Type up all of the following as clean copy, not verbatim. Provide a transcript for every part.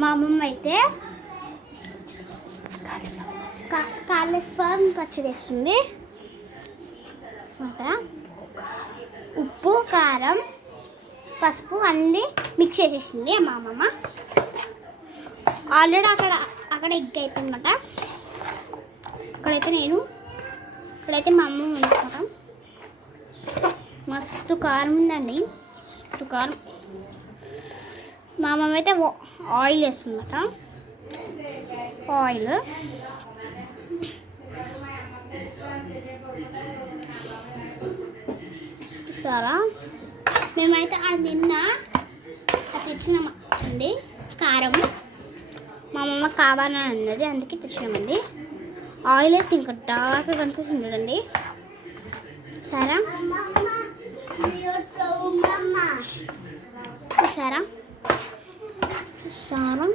మా అమ్మమ్మ అయితే కాలీఫ్లవర్ పచ్చడి వేస్తుంది. ఉప్పు, కారం, పసుపు అన్నీ మిక్స్ చేసేసింది మా అమ్మమ్మ. ఆల్రెడీ అక్కడ ఎగ్ అయిపోయిందన్నమాట. ఇక్కడైతే మా అమ్మమ్మ వండుకుంటాం. మస్తు కారం ఉందండి, మస్తు కారం. మా అమ్మమ్మ అయితే ఆయిల్ వేస్తుందన్నమాట. ఆయిల్ చూసారా, మేమైతే నిన్న తెచ్చినామండి కారం. మా అమ్మమ్మ కావాలని అన్నది, అందుకే తెచ్చినామండి. ఆయిల్ వేసి ఇంకా డార్క్గా కనిపిస్తుంది చూడండి. సరే చూసారా సారం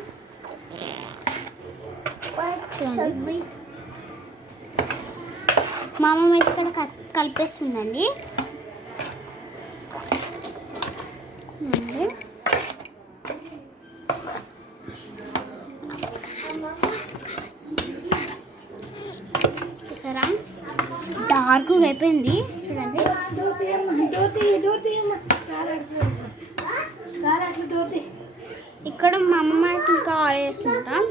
మా అమ్మమ్మ అయితే ఇక్కడ కలిపేస్తుందండి. చూసారా డార్క్గా అయిపోయింది చూడండి. ఇక్కడ మా అమ్మ ఇంకా ఆయిల్ వేస్తుంటాం.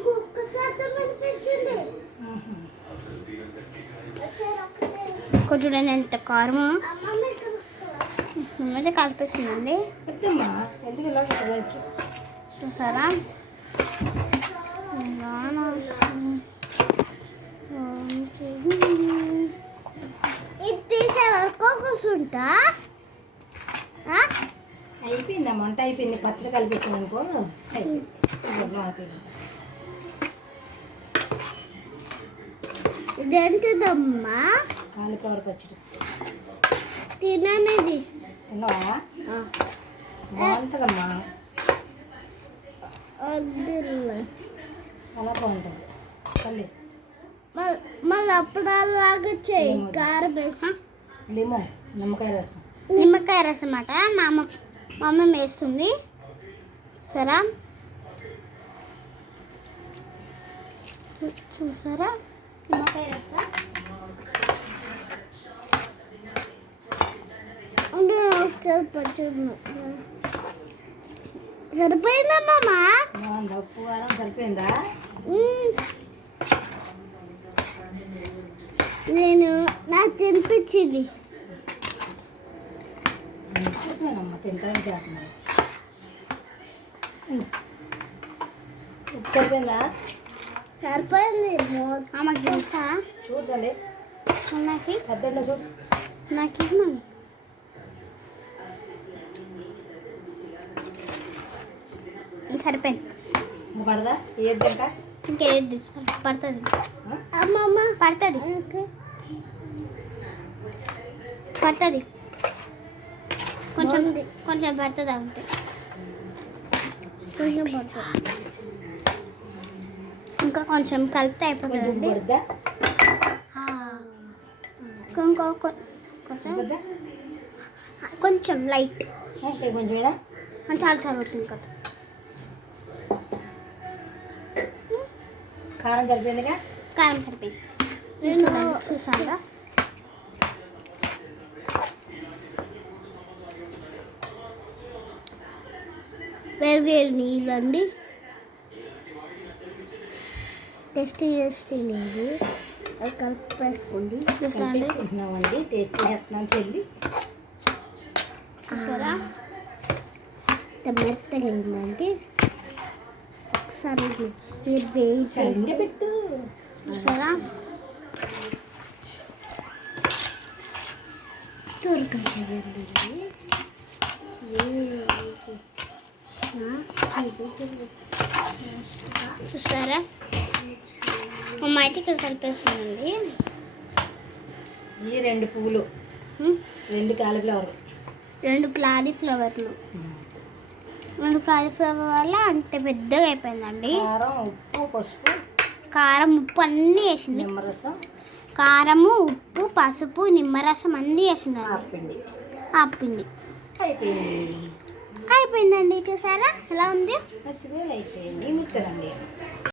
కొంచెం ఎంత కారము అయితే కలిపేస్తుందండి. చూసారా ఇది తీసే వరకు కూర్చుంటా. అయిపోయిందా మంట అయిపోయింది. పత్రిక కలిపేసాను అనుకో. ఇదేంటిదమ్మా? కాలీఫ్లవర్ పచ్చడి తిననేది తిన్నావా? బాగుంటుందమ్మా, చాలా బాగుంటుంది. తల్లి మళ్ళీ అప్పుడలాగా చేయి. కారం వేసి నిమ్మకాయ రసం అన్నమాట. మా అమ్మ వేస్తుంది. సరే చూసారా నిమ్మకాయ రసం. సరిపోయిందమ్మా. ఉప్పు కారం సరిపోయిందా? నాకు తినిపించింది. చూసానమ్మా తింటాను చేస్తున్నాను. ఉప్పు సరిపోయిందా? సరిపోయింది. ఆమెకు తెలుసా? చూడాలి నాకు పెద్దలో చూడు. నాకు సరిపోయింది. పడదా? ఏది తింటా ఇంకేది పడుతుంది. అమ్మమ్మ పడుతుంది కొంచెం కొంచెం పడుతుంది అంతే. కొంచెం పడుతుంది, ఇంకా కొంచెం కలిపితే అయిపోతుంది. కొంచెం లైట్ కొంచెం చాలా సరిపోతుంది కదా. కారం సరిపోయిందిగా? కారం సరిపోయింది. చూసారా వేరు నీళ్ళండి. టేస్టీ నీళ్ళు అది కలిపేసుకోండి. చూసాండి టేస్టీ చేస్తున్నాను చెల్లి. చూసారా మెత్తగా అయిందండి. ఒకసారి మీరు వేయి చేసి పెట్టు. చూసారా త్వరగా చేయండి. చూసారా అమ్మ అయితే ఇక్కడ కలిపేస్తుందండి. ఈ 2 పువ్వులు, 2 కాలీఫ్లవర్, 2 కాలీఫ్లవర్లు, 2 కాలీఫ్లవర్ వల్ల అంత పెద్దగా అయిపోయిందండి. కారం, ఉప్పు, పసుపు, కారం, ఉప్పు అన్నీ వేసింది. నిమ్మరసం, కారము, ఉప్పు, పసుపు, నిమ్మరసం అన్నీ వేసిందండి. ఆపిండి ఆపింది అయిపోయింది. అయిపోయిందండి. చూసారా ఎలా ఉంది? నచ్చితే లైక్ చేయండి, మిత్రండి.